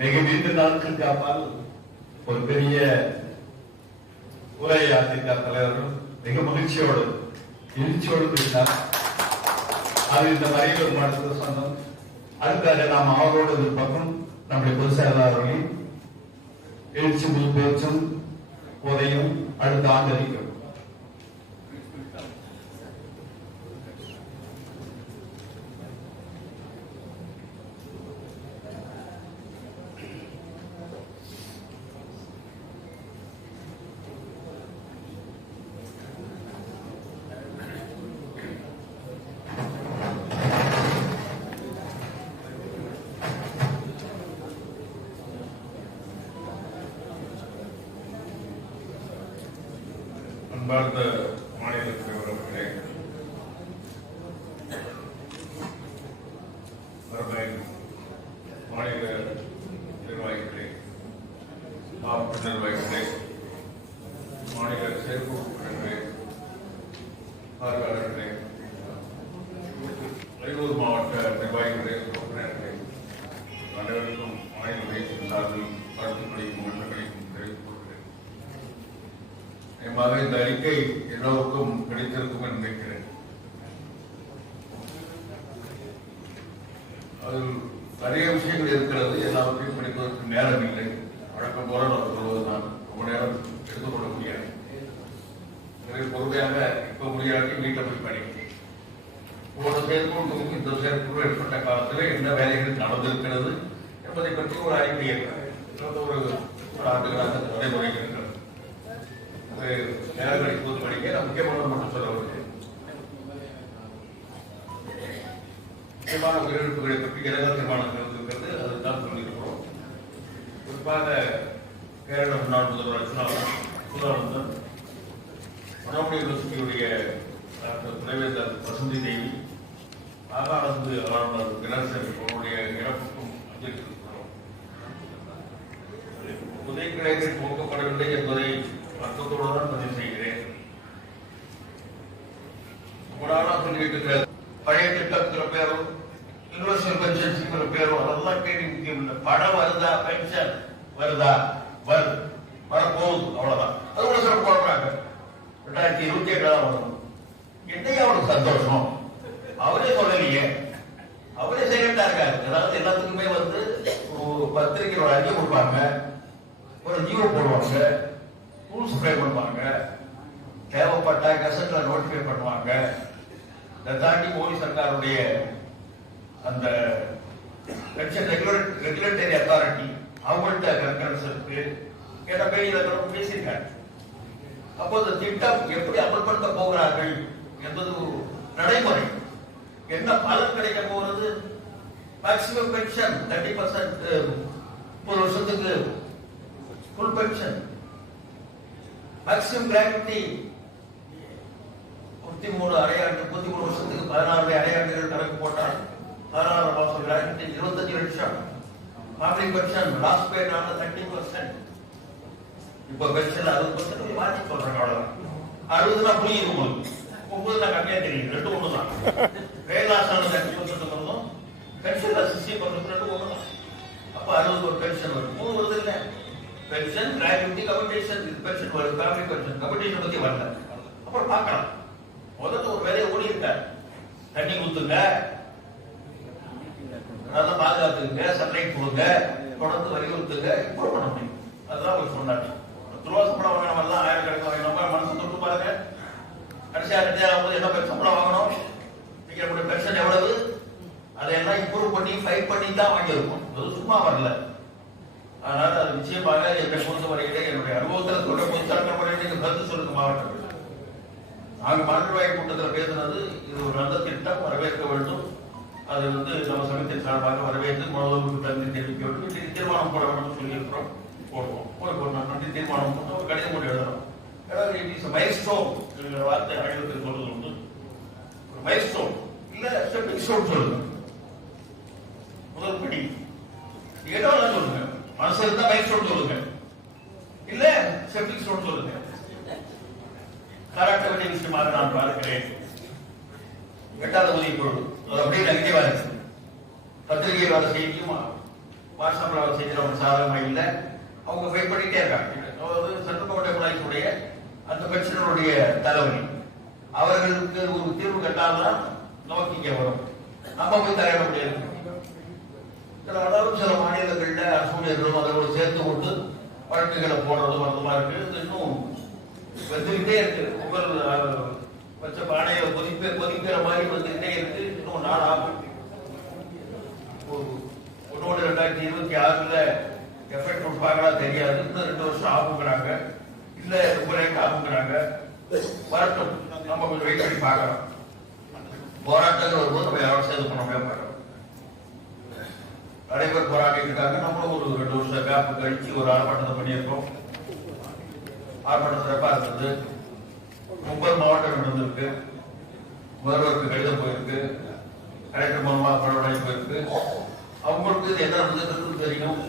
மிக நீண்ட நாட்களுக்கு அப்பால் ஒரு பெரிய உரையாற்றிருக்க தலைவர்கள் மிக மகிழ்ச்சியோடு எழுச்சியோடு பேசினார். அது இந்த வரையில் ஒரு மனசுக்கு சொந்தம். அடுத்தாக நாம் அவரோடு பக்கம் நம்முடைய பொதுச் செயலாளர்களையும் எழுச்சி முதல் பேச்சும் உரையும் அடுத்த ஆதரிக்கும். அன்பார்ந்த மாநில தலைவர் அவர்களே, மாநில நிர்வாகிகளே, மாவட்ட நிர்வாகிகளே, மாநில செயற்குழுக்களே, பார்வையாளர்களே, வேலூர் மாவட்ட நிர்வாகிகளே, உறுப்பினர்களே, அனைவருக்கும் மாநில வயசின் சார்பில் கருத்துக்களையும் நன்மைகளையும் தெரிவித்துக் கொள்கிறேன். இந்த அறிக்கை எல்லோருக்கும் கிடைத்திருக்கும் என்று நினைக்கிறேன். அதில் நிறைய விஷயங்கள் இருக்கிறது. எல்லாவற்றையும் படிப்பதற்கு நேரம் இல்லை. வழக்கம் போல நான் சொல்வதுதான் ரொம்ப நேரம் எடுத்துக்கொள்ள முடியாது. பொறுமையாக இப்ப முடியாட்டி வீட்டை போய் படிக்க ஒரு செயற்குழுக்கும் இந்த செயற்குழு ஏற்பட்ட காலத்தில் என்ன வேலைகள் நடந்திருக்கிறது என்பதை பற்றி ஒரு அறிக்கை ஒரு ஆண்டுகளாக நடைமுறைகள் நேரங்களை போது படிக்க முக்கியமான மட்டும் சொல்ல வருகிறேன். முக்கியமான உயிரிழப்புகளை பற்றி இலவசமான இருக்கிறது. அதுதான் சொல்லியிருக்கிறோம். குறிப்பாக கேரள முன்னாள் முதல்வர் சுதானந்தன், மனோமணி யூனிவர்சிட்டியுடைய டாக்டர் துணைவேந்தர் வசந்தி தேவி, நாகாலாந்து ஆளுநர் கணேசன் அவருடைய இறப்புக்கும் அஞ்சலித்திருக்கிறோம். புதைக்கிளைகள் போக்கப்படவில்லை என்பதை அர்த்தத்தோடு தான் பதிவு செய்கிறேன். சொல்லிட்டு பழைய திட்டங்கிற பேரும் யூனிவர்சல் பென்ஷன்ஸ்ங்கிற பேரும் அதெல்லாம் கேள்வி முக்கியம் இல்லை. பணம் வருதா, பென்ஷன் வருதா, வரப்போகுது, அவ்வளவுதான். அது கூட சில போடுறாங்க 2027 வரணும். என்னையா அவனுக்கு சந்தோஷம்? அவரே சொல்லலையே, அவரே சைலண்டா இருக்காரு. அதாவது எல்லாத்துக்குமே ஒரு பத்திரிகை ஒரு அறிக்கை கொடுப்பாங்க, ஒரு ஜீவோ போடுவாங்க, ரூல்ஸ் ஃப்ரேம் பண்ணுவாங்க, தேவைப்பட்ட கசட்ல நோட்டிஃபை பண்ணுவாங்க. இதை தாண்டி மோடி சர்க்காருடைய அந்த ரெகுலேட்டரி அத்தாரிட்டி அவங்கள்ட்ட கன்கரன்ஸ் இருக்கு. கேட்ட பேர் பேசியிருக்காங்க. அப்போ இந்த திட்டம் எப்படி அமல்படுத்த போகிறார்கள் என்பது ஒரு நடைமுறை. என்ன பலன் கிடைக்க போகிறது? மேக்சிமம் பென்ஷன் 30%, 30 வருஷத்துக்கு ஃபுல் பென்ஷன், மேக்சிமம் கிராஜுவிட்டி 33 அரையாண்டு, 33 வருஷத்துக்கு 16 அரையாண்டுகள் கணக்கு போட்டால் 16 மாசம் கிராஜுவிட்டி 25 லட்சம். ஃபேமிலி பென்ஷன் லாஸ்ட் பே 30%. இப்ப பென்ஷன் 60% மாற்றி சொல்றாங்க. அவ்வளவுதான். 60 புரியுது உங்களுக்கு, 90 கம்மியா தெரியும். ரெண்டு ஒண்ணு தான். வேலாசான 30% பென்ஷன் 60% ஒண்ணு தான். அப்ப 60 ஒரு பென்ஷன் வரும். 3 வருது இல்லை பென்ஷன், கிராஜுவிட்டி, கம்யூனிகேஷன், பென்ஷன் வரும், ஃபேமிலி பென்ஷன். கம்யூனிகேஷன் பத்தி வரல. அப்புறம் பார்க்கலாம். முதல்ல ஒரு வேலையை ஓடி இருக்காரு. தண்ணி ஊத்துங்க, அதெல்லாம் பாதுகாத்துங்க, சன்லைட் கொடுங்க, தொடர்ந்து வலியுறுத்துங்க, இப்போ பண்ண முடியும். அதுதான் அவர் சொன்னாரு. 10 ரூபா சம்பளம் வாங்கின எல்லாம் ஆயிரக்கணக்கான நம்ம மனசு தொட்டு பாருங்க. கடைசியா 2000 என்ன சம்பளம் வாங்கணும், நீங்க பென்ஷன் எவ்வளவு, அதையெல்லாம் இம்ப்ரூவ் பண்ணி ஃபைட் பண்ணி தான் வாங்கியிருக்கோம். அது சும்மா வரல. அதனால அது நிச்சயமாக என்னை பொறுத்தவரையிலே என்னுடைய அனுபவத்தில் சொல்ல பொதுச்சாளர் முறையில் கருத்து சொல்லுங்க. மாவட்டம் நாங்கள் மாநிலவாய் கூட்டத்தில் பேசுனது இது ஒரு நல்ல திட்டம், வரவேற்க வேண்டும். அது நம்ம சமயத்தின் சார்பாக வரவேற்று முதல்வருக்கு நன்றி தெரிவிக்க வேண்டும். தீர்மானம் போட வேண்டும் சொல்லியிருக்கிறோம். போடுவோம். ஒரு நன்றி தீர்மானம் போட்டு ஒரு கடிதம் கூட எழுதணும். ஏதாவது இட் இஸ் மைல்ஸ்டோன் வார்த்தை ஆங்கிலத்தில் சொல்றது உண்டு. ஒரு மைல்ஸ்டோன் இல்ல ஸ்டெப்பிங் ஸ்டோன் சொல்லுங்க. முதல் படி ஏதோ சொல்லுங்க. மனசு இருந்தா மைல்ஸ்டோன் சொல்லுங்க, இல்ல ஸ்டெப்பிங் ஸ்டோன் சொல்லுங்க. பாராட்ட வேண்டிய விஷயமாக நான் பார்க்கிறேன். 8வது மதிப்பொருள் அது அப்படியே நெகட்டிவா இருக்கு. பத்திரிகையில் வர செய்தியும் வாட்ஸ்அப்ல வர செய்தி நீதிமன்றம் சாதகமா இல்லை, அவங்க ஃபைட் பண்ணிட்டே இருக்காங்க. அதாவது சட்டமன்ற எம்ப்ளாயிஸுடைய அந்த கட்சியினுடைய தலைவலி, அவர்களுக்கு ஒரு தீர்வு கட்டாதான் நமக்கு இங்கே வரும். நம்ம போய் தலையிட முடியாது. ஆனாலும் சில மாநிலங்கள்ல அரசூழியர்களும் அதோட சேர்த்து கொண்டு வழக்குகளை போடுறது வருத்தமா இருக்கு. இன்னும் வந்துகிட்டே இருக்கு. உங்கள் வச்ச பானையை கொதிக்கிற மாதிரி வந்துகிட்டே இருக்கு. இன்னும் நாள் ஆகும். 1/1/2026 எஃபெக்ட் கொடுப்பாங்களா தெரியாது. இன்னும் 2 வருஷம் ஆகுங்கிறாங்க, இல்ல ரொம்ப லேட் ஆகுங்கிறாங்க. வரட்டும், நம்ம கொஞ்சம் வெயிட் பண்ணி பார்க்கலாம். போராட்டங்கள் வரும்போது நம்ம யாரும் சேர்ந்து பண்ண பார்க்கலாம். நிறைய பேர் போராடிட்டு இருக்காங்க. நம்மளும் ஒரு 2 வருஷம் கேப் கழிச்சு ஒரு ஆர்ப்பாட்டத்தை பண்ணியிருக்கோம். ஆர்ப்பாட்டம் சிறப்பாக இருந்தது. 9 மாவட்டம் நடந்திருக்கு. முதல்வருக்கு கடிதம் போயிருக்கு, கலெக்டர் மூலமா பரவலாகி போயிருக்கு. அவங்களுக்கு இது என்ன நடந்ததுன்னு தெரியும்.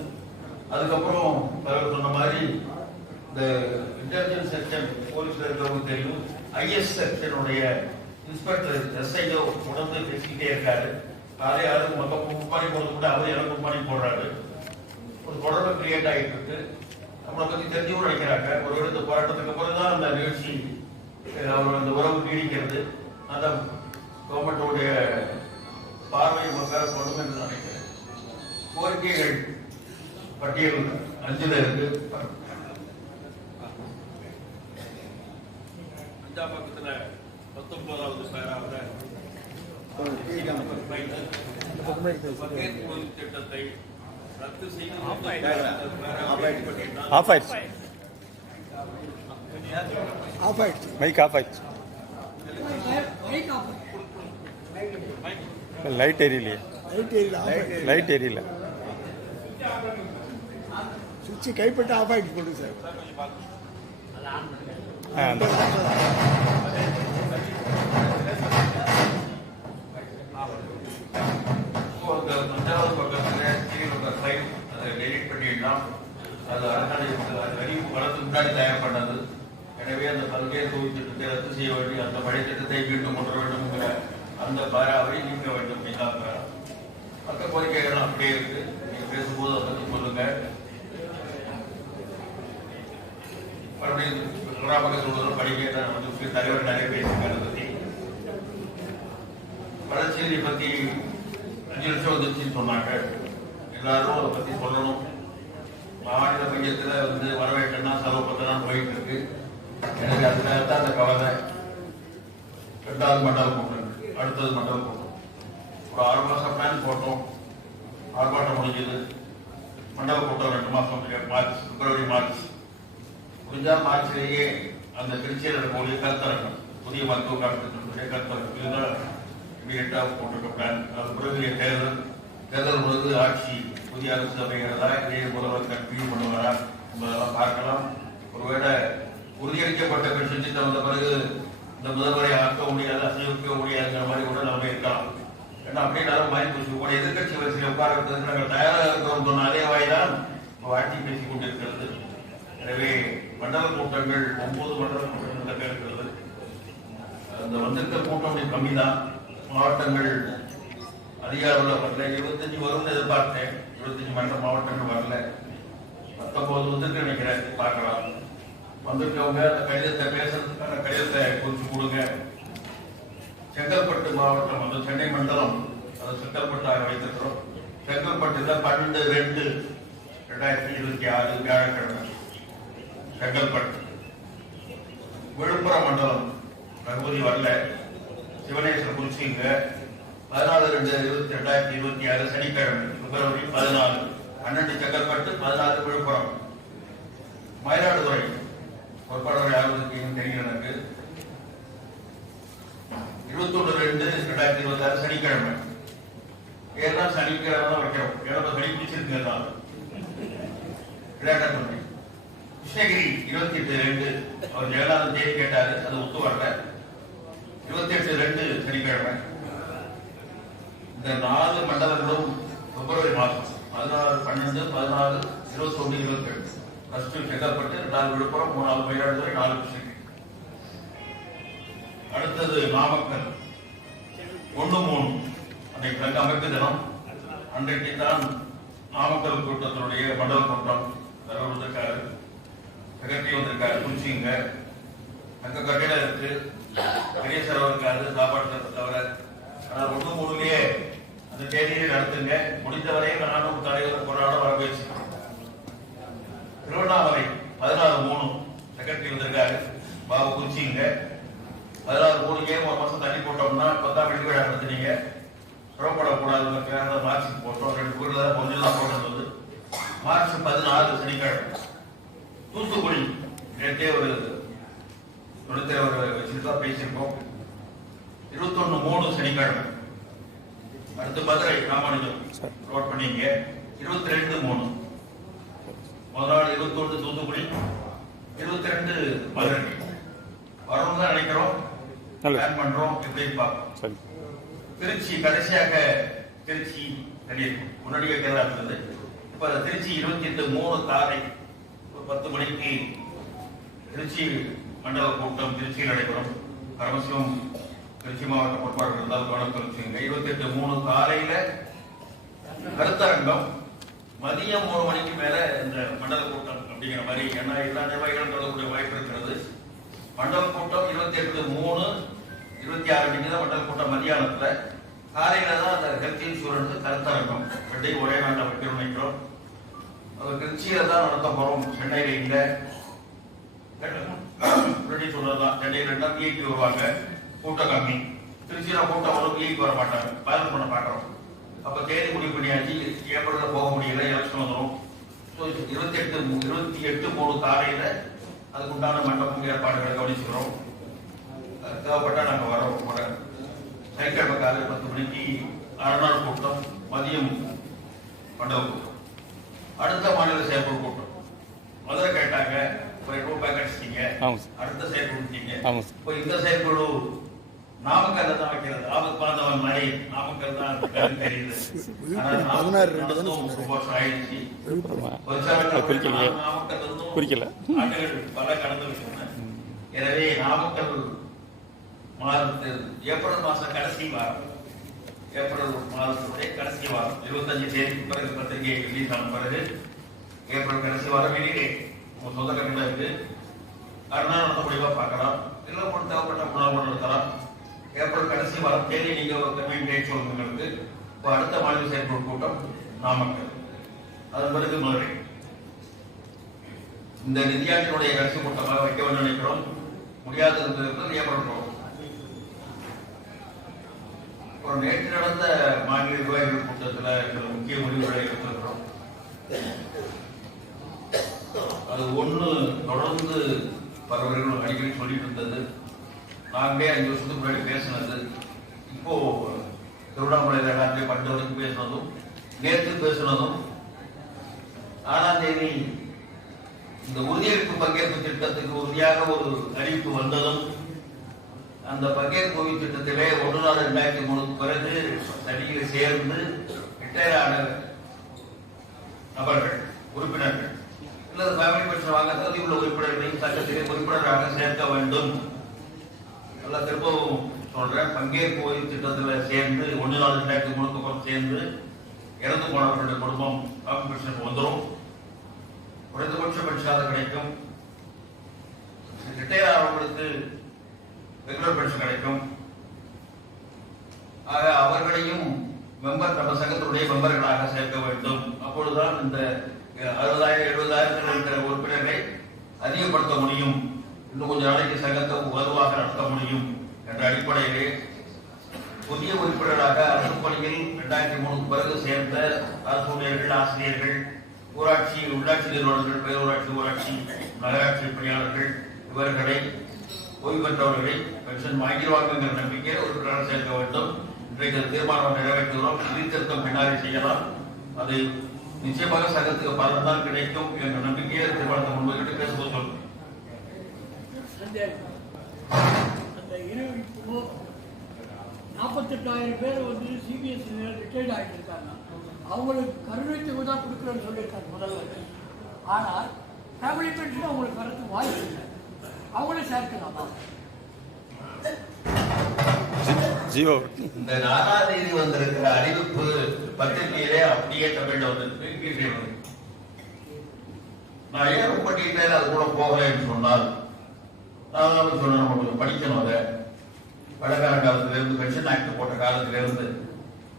அதுக்கப்புறம் அவர் சொன்ன மாதிரி இந்த இன்டெலிஜென்ஸ் செக்ஷன் போலீஸ்ல இருக்கிறவங்க தெரியும். ஐஎஸ் செக்ஷனுடைய இன்ஸ்பெக்டர் எஸ்ஐஓ உடம்பு பேசிக்கிட்டே இருக்காரு. காலை யாரும் முப்பாணி போடுறது கூட அவர் எனக்கு முப்பாணி போடுறாரு. ஒரு தொடர்பு கிரியேட் ஆகிட்டு இருக்கு. நம்மளை பத்தி தெரிஞ்சவங்க நினைக்கிறாங்க. ஒரு இடத்து போராட்டத்துக்கு பிறகுதான் அந்த நிகழ்ச்சி அவர் அந்த உறவு நீடிக்கிறது. அந்த கவர்மெண்டோடைய பார்வை மக்கள் கொண்டு வந்து நினைக்கிறேன். கோரிக்கைகள் பட்டியல் 5ல இருக்கு. 5ஆம் பக்கத்துல 19வது பேராவுல திட்டத்தை ரத்து செய்யும் லைட் எரியலையே, லைட் எரியல, சுவிட்ச் கைப்பட்டு ஆஃப் ஆயிட்டு போடுங்க சார். முன்னாடி தயார் பண்ணது. எனவே அந்த பல்வேறு தொகுதி திட்டத்தை ரத்து செய்ய வேண்டிய அந்த பழைய திட்டத்தை மீண்டும் கொண்டு வேண்டும் அந்த பாராவை நீக்க வேண்டும். மற்ற கோரிக்கைகள் அப்படியே இருக்கு. நீங்க பேசும்போது அதை பற்றி சொல்லுங்க. மறுபடியும் கிராமக சொல்வதும் படிக்க தலைவர் நிறைய பேசுங்க. அதை பத்தி வளர்ச்சியை பத்தி 5 லட்சம் வந்துச்சுன்னு சொன்னாங்க. எல்லாரும் அதை பத்தி சொல்லணும். மாநில மையத்துல வரவேற்கனா செலவு பத்திரம் போயிட்டு இருக்கு. எனக்கு அதுக்காகத்தான் அந்த கவலை. 2வது மண்டல கூட்டம், அடுத்தது மண்டல கூட்டம். ஒரு 6 மாசம் பிளான் போட்டோம். ஆர்ப்பாட்டம் முடிஞ்சது. மண்டல கூட்டம் 2 மாசம், மார்ச், பிப்ரவரி, மார்ச் முடிஞ்சா மார்ச்லேயே அந்த திருச்சியில் இருக்கக்கூடிய கருத்தரங்கம், புதிய மருத்துவ காப்பீட்டுடைய கருத்தரங்கம், இதுதான் இமீடியட்டா போட்டிருக்க பிளான். அது பிறகு தேர்தல் பொழுது ஆட்சி புதிய அரசு அமைகிறதா, இதே முதல்வர் கன்டினியூ பண்ணுவாரா என்பதெல்லாம் பார்க்கலாம். ஒருவேளை உறுதியளிக்கப்பட்ட பென்ஷன் திட்டம் வந்த பிறகு இந்த முதல்வரை ஆக்க முடியாது, அசைவிக்க முடியாதுங்கிற மாதிரி கூட நம்ம இருக்கலாம். ஏன்னா அப்படியே நல்லா மாறி போச்சு. கூட எதிர்கட்சி வரிசையில் உட்கார்றதுக்கு நாங்கள் தயாராக இருக்கிறோம் சொன்ன அதே வாய்தான் ஆட்சி பேசிக் கொண்டிருக்கிறது. எனவே மண்டல கூட்டங்கள் 9 மண்டல கூட்டங்கள் நடக்க இருக்கிறது. அந்த வந்திருக்கிற கூட்டம் கம்மி தான். மாவட்டங்கள் அதிக அளவில் வரல. 25 வரும்னு எதிர்பார்த்தேன். 25 மற்ற மாவட்டங்கள் வரல. 19 வந்துருக்கு நினைக்கிறேன். பார்க்கலாம். வந்திருக்கவங்க அந்த கடிதத்தை பேசுறதுக்கான கடிதத்தை குறிச்சு கொடுங்க. செங்கல்பட்டு மாவட்டம், அந்த சென்னை மண்டலம், அதை செங்கல்பட்டாக வைத்திருக்கிறோம். செங்கல்பட்டுல 12/2/2026 வியாழக்கிழமை செங்கல்பட்டு. விழுப்புரம் மண்டலம் ரகுபதி வரல. சிவனேஸ்வர குறிச்சிங்க 14/2/2026 சனிக்கிழமை பிப்ரவரி 14 12 செங்கல்பட்டு, 14 விழுப்புரம். மயிலாடுதுறை பொறுப்பாளர் யாரும் இருக்கீங்கன்னு தெரியும் எனக்கு. 21/2/2026 சனிக்கிழமை. ஏன்னா சனிக்கிழமை தான் வைக்கிறோம். ஏன்னா சனி பிடிச்சிருக்கு எல்லாம். விளையாட்டு கிருஷ்ணகிரி 28/2 அவர் 7ஆம் தேதி கேட்டாரு, அது ஒத்து வரல. 28/2 சனிக்கிழமை. இந்த 4 மண்டலங்களும் பிப்ரவரி மாதம் 16, 12, 14, 21, 22. ஃபர்ஸ்ட் செங்கல்பட்டு, 2 விழுப்புரம், 3 மயிலாடுதுறை, 4 கிருஷ்ணகிரி. அடுத்தது நாமக்கல் 1, 3 அன்றைக்கு அமைப்பு தினம். அன்றைக்கு தான் நாமக்கல் கூட்டத்தினுடைய மண்டல கூட்டம் தலைவர் வந்திருக்காரு, செக்ரட்டரி வந்திருக்காரு, குறிச்சிங்க அங்க கட்டிடம் இருக்கு, பெரிய செலவு இருக்காது, சாப்பாடு தவிர. ஆனால் 1-3 அந்த தேதியை நடத்துங்க. முடிந்தவரையும் நானும் தலைவர் போராட வரவேற்று. திருவண்ணாமலை 16-3 செக்ரட்டரி வந்திருக்காரு, பாபு குறிச்சிங்க. 16-3 ஒரு மாசம் தள்ளி போட்டோம்னா இப்பதான் வெடிவிழா நடத்துனீங்க, புறப்படக்கூடாது. மார்ச் போட்டோம், 2 பேர்ல 1 தான் போட்டது. மார்ச் 14 சனிக்கிழமை தூத்துக்குடி நேற்றே ஒரு துணைத்தலைவர் வச்சுட்டு தான் பேசியிருக்கோம். 21-3 சனிக்கிழமை. அடுத்து மதுரை ராமானுஜம் ரோட் பண்ணீங்க. 22-3 முதல் நாள் 21 தூத்துக்குடி, 22 மதுரை வரும் தான் நினைக்கிறோம், பிளான் பண்றோம், எப்படி பார்ப்போம். திருச்சி கடைசியாக திருச்சி முன்னாடியே கேரளா இருந்தது. இப்ப திருச்சி 28-3 காலை 10 மணிக்கு திருச்சி மண்டல கூட்டம் திருச்சியில் நடைபெறும். பரமசிவம் திருச்சி மாவட்ட பொறுப்பாளர் இருந்தால் கவனம் தெரிவிச்சுங்க. 28-3 காலையில கருத்தரங்கம், மதியம் 3 மணிக்கு மேல இந்த மண்டல கூட்டம் அப்படிங்கிற மாதிரி. ஏன்னா எல்லா நிர்வாகிகளும் தொடர்புடைய வாய்ப்பு இருக்கிறது. மண்டல கூட்டம் 28-3 26 மணிக்கு தான் மண்டல கூட்டம். மதியானத்துல காலையில தான் அந்த ஹெல்த் இன்சூரன்ஸ் கருத்தரங்கம் ரெண்டையும் ஒரே நாட்டில் வைக்கணும் நினைக்கிறோம். திருச்சியில தான் நடத்த போறோம், சென்னையில இல்ல. சொல்லலாம், சென்னையில் இருந்தா விஐபி வருவாங்க, கூட்டம் கம்மி. திருச்சியில கூட்டம் வரும், விஐபி வர மாட்டாங்க, பேலன்ஸ் பண்ண பாக்குறோம். அப்ப தேதி முடிவு பண்ணியாச்சு, ஏப்ரல்ல போக முடியல, எலெக்ஷன் வந்துடும். 28-3 காலையில அதுக்குண்டான மண்டபம் ஏற்பாடுகளை கவனிச்சுக்கிறோம். தேவைப்பட்டா நாங்க வரோம். சனிக்கிழமை காலை 10 மணிக்கு அரைநாள் கூட்டம், மதியம் மண்டப கூட்டம். அடுத்த மாநில செயற்குழு கூட்டம். முதல்ல கேட்டாங்க, ரூபாய் கிடைச்சிட்டீங்க, அடுத்த செயற்குழு. இப்போ இந்த செயற்குழு நாமக்கல்ல தான் வைக்கிறது. ஆபத்து பாந்தவன் மாதிரி நாமக்கல் தான் தெரியுது. ஆயிடுச்சு நாமக்கல் பல கடந்து வச்சிருந்தேன். எனவே நாமக்கல் ஏப்ரல் மாசம் கடைசி வாரம், ஏப்ரல் மாதத்தினுடைய கடைசி வாரம் 25 தேதிக்கு பிறகு பத்திரிகை ரிலீஸ் ஆன பிறகு ஏப்ரல் கடைசி வாரம் வெளியே உங்க சொந்த கட்டிடம் இருக்கு. அதனால நடத்த முடியுமா பார்க்கலாம், இல்லை கூட தேவைப்பட்ட முன்னாள் நடத்தலாம். ஏப்ரல் கடைசி வாரம் தேதி நீங்க ஒரு கம்மியின் டேட் சொல்லுங்களுக்கு. இப்போ அடுத்த மாநில செயற்குழு கூட்டம் நாமக்கல், அதன் பிறகு மதுரை. இந்த நிதியாண்டினுடைய கடைசி கூட்டமாக வைக்க வேண்டும் நினைக்கிறோம். முடியாது இருந்தது ஏப்ரல் போகும். நேற்று நடந்த மாநில நிர்வாகிகள் கூட்டத்தில் சில முக்கிய முடிவுகளை எடுத்திருக்கிறோம். அது ஒண்ணு தொடர்ந்து பரவர்கள் அடிக்கடி சொல்லிட்டு இருந்தது. நாங்களே 5 வருஷத்துக்கு முன்னாடி பேசினது, இப்போ திருவண்ணாமலை எல்லாத்தையும் 12 வரைக்கும் பேசினதும், நேற்று பேசினதும். 4ஆம் தேதி இந்த உறுதியளிப்பு பங்கேற்பு திட்டத்துக்கு உறுதியாக ஒரு அறிவிப்பு வந்ததும், அந்த பங்கேற்பு திட்டத்திலே 1/4/2003 பிறகு தனியில் சேர்ந்து ரிட்டையர் ஆன நபர்கள், உறுப்பினர்கள் அல்லது ஃபேமிலி பென்ஷன் வாங்க தகுதி உள்ள உறுப்பினர்களையும் சட்டத்திலே உறுப்பினராக சேர்க்க வேண்டும். எல்லாம் திரும்பவும் சொல்றேன், பங்கேற்பு ஓய்வு திட்டத்தில் சேர்ந்து 1/4/2003 சேர்ந்து இறந்து போனவர்களுடைய குடும்பம் ஃபேமிலி பென்ஷனுக்கு வந்துடும். குறைந்தபட்ச பென்ஷனாக கிடைக்கும். ரிட்டையர் ஆனவர்களுக்கு ரெகுலர் பென்ஷன் கிடைக்கும். ஆக அவர்களையும் மெம்பர் நம்ம சங்கத்தினுடைய மெம்பர்களாக சேர்க்க வேண்டும். அப்பொழுதுதான் இந்த 60,000-70,000 இருக்கிற உறுப்பினர்களை அதிகப்படுத்த முடியும். இன்னும் கொஞ்சம் நாளைக்கு சங்கத்தை வலுவாக நடத்த முடியும் என்ற அடிப்படையிலே புதிய உறுப்பினராக அரசு பணியில் 2003 பிறகு சேர்ந்த அரசு ஊழியர்கள், ஆசிரியர்கள், ஊராட்சி உள்ளாட்சி நிறுவனங்கள், பேரூராட்சி, ஊராட்சி, நகராட்சி பணியாளர்கள் இவர்களை ஓய்வு பெற்றவர்களை பென்ஷன் வாங்கிடுவாங்கிற நம்பிக்கை உறுப்பினராக சேர்க்க வேண்டும். இன்றைக்கு தீர்மானம் நிறைவேற்றுகிறோம். நிதி திருத்தம் பின்னாடி செய்யலாம். அது நிச்சயமாக சங்கத்துக்கு பலன் தான் கிடைக்கும் என்ற நம்பிக்கையை தீர்மானத்தை முன்வைக்கிட்டு பேசும்போது சொல்லுங்க. அந்த 48,000 பேர் வந்து சிபிஎஸ்சி ரிட்டையர்ட் ஆகிட்டு இருக்காங்க. அவங்களுக்கு கருணை தொகை தான் கொடுக்குறேன்னு சொல்லியிருக்காங்க முதல்வர். ஆனால் ஃபேமிலி பென்ஷன் அவங்களுக்கு வரதுக்கு வாய்ப்பு இல்லை. அவங்களே சேர்க்கலாமா? ஜியோ இந்த 4ஆம் தேதி வந்திருக்கிற அறிவிப்பு பத்திரிகையிலே அப்படியே தமிழ்ல வந்திருக்கு, இங்கிலீஷ்ல வந்து. நான் ஏன் ரொம்ப டீட்டெயிலா அது கூட போகலைன்னு சொன்னால், நான் சொன்னேன் நம்ம கொஞ்சம் படிக்கணும். அதை பழக்கார காலத்துல இருந்து பென்ஷன் ஆக்ட் போட்ட காலத்துல இருந்து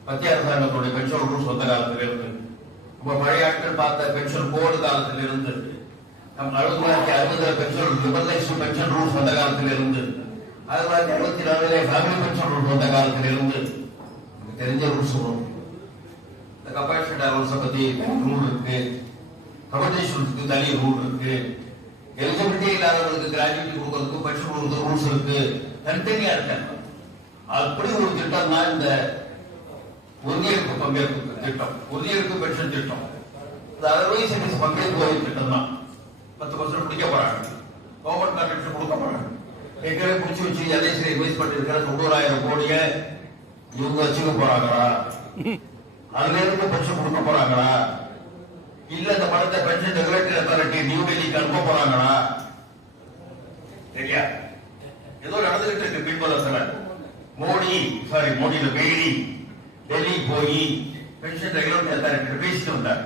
மத்திய அரசாங்கத்துடைய பென்ஷன் ரூல்ஸ் வந்த காலத்துல இருந்து நம்ம பழைய ஆட்கள் பார்த்த பென்ஷன் போர்டு காலத்துல இருந்து நம்ம 1960 பென்ஷன் லிபரலைஸ்டு பென்ஷன் ரூல்ஸ் வந்த காலத்துல இருந்து 1964 ஃபேமிலி பென்ஷன் ரூல்ஸ் வந்த காலத்துல இருந்து தெரிஞ்ச ரூல்ஸ் வரும். இந்த கம்பல்சரி ரூல்ஸை பத்தி ரூல் இருக்கு, கம்பல்சேஷனுக்கு தனி ரூல் இருக்கு, எலிஜிபிலிட்டி இல்லாதவங்களுக்கு கிராஜுவிட்டி கொடுக்கறதுக்கு பென்ஷன் ரூல்ஸ் இருக்கு, தனித்தனியா இருக்காங்க. அப்படி ஒரு திட்டம் தான் இந்த உறுதியேற்பு பங்கேற்பு திட்டம், உறுதியேற்பு பென்ஷன் திட்டம். இந்த 60 வயசு பங்கேற்பு வயது திட்டம் தான். 10% பிடிக்க போறாங்க, கவர்மெண்ட் கான்ட்ராக்ட் கொடுக்க போறாங்க. ஏற்கனவே பிடிச்சி வச்சு எல்ஐசி இன்வெஸ்ட் பண்ணிருக்கிற 90,000 கோடியை இவங்க வச்சுக்க போறாங்களா? அதுல இருந்து பென்ஷன் கொடுக்க போறாங்களா? இல்ல இந்த பணத்தை பென்ஷன் ரெகுலேட்டரி அத்தாரிட்டி நியூ டெல்லிக்கு அனுப்ப போறாங்களா? சரியா? ஏதோ நடந்துகிட்டு இருக்கு பின்புலத்துல. மோடியில பெய்லி டெல்லி போய் பென்ஷன் ரெகுலேட்டரி அத்தாரிட்டி பேசிட்டு வந்தார்.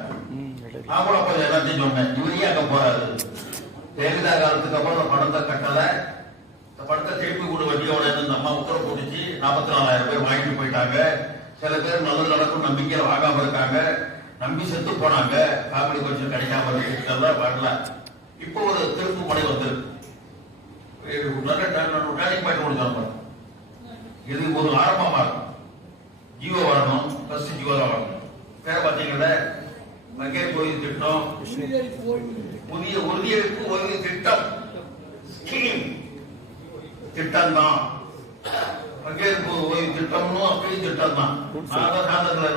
நான் கூட அப்ப எல்லாத்தையும் சொன்னேன், இவரையே அங்க போறாரு. ஜெயலலிதா காலத்துக்கு அப்புறம் பணத்தை கட்டல, இந்த பணத்தை திருப்பி கூட வட்டியோட இந்த அம்மா உத்தரவு போட்டுச்சு. 44,000 பேர் வாங்கிட்டு போயிட்டாங்க. சில பேர் நல்லது நடக்கும் நம்பிக்கையில வாங்காம இருக்காங்க, நம்பி செத்து போனாங்க. ஃபேமிலி பென்ஷன் கிடைக்காம இருக்கு, வரல. இப்போ ஒரு திருப்பு முனை வந்திருக்கு. டேர்னிங் பாயிண்ட் கொடுத்தாங்க. இது ஒரு ஆரம்பமா இருக்கும். ஜியோ வரணும், ஃபர்ஸ்ட் ஜியோ தான் வரணும். பேர பாத்தீங்கன்னா பங்கேற்பு ஓய்வு திட்டம், புதிய உறுதியேற்பு ஓய்வு திட்டம், ஸ்கீம் திட்டம் தான். பங்கேற்பு ஓய்வு திட்டம்னு அப்படி திட்டம் தான்.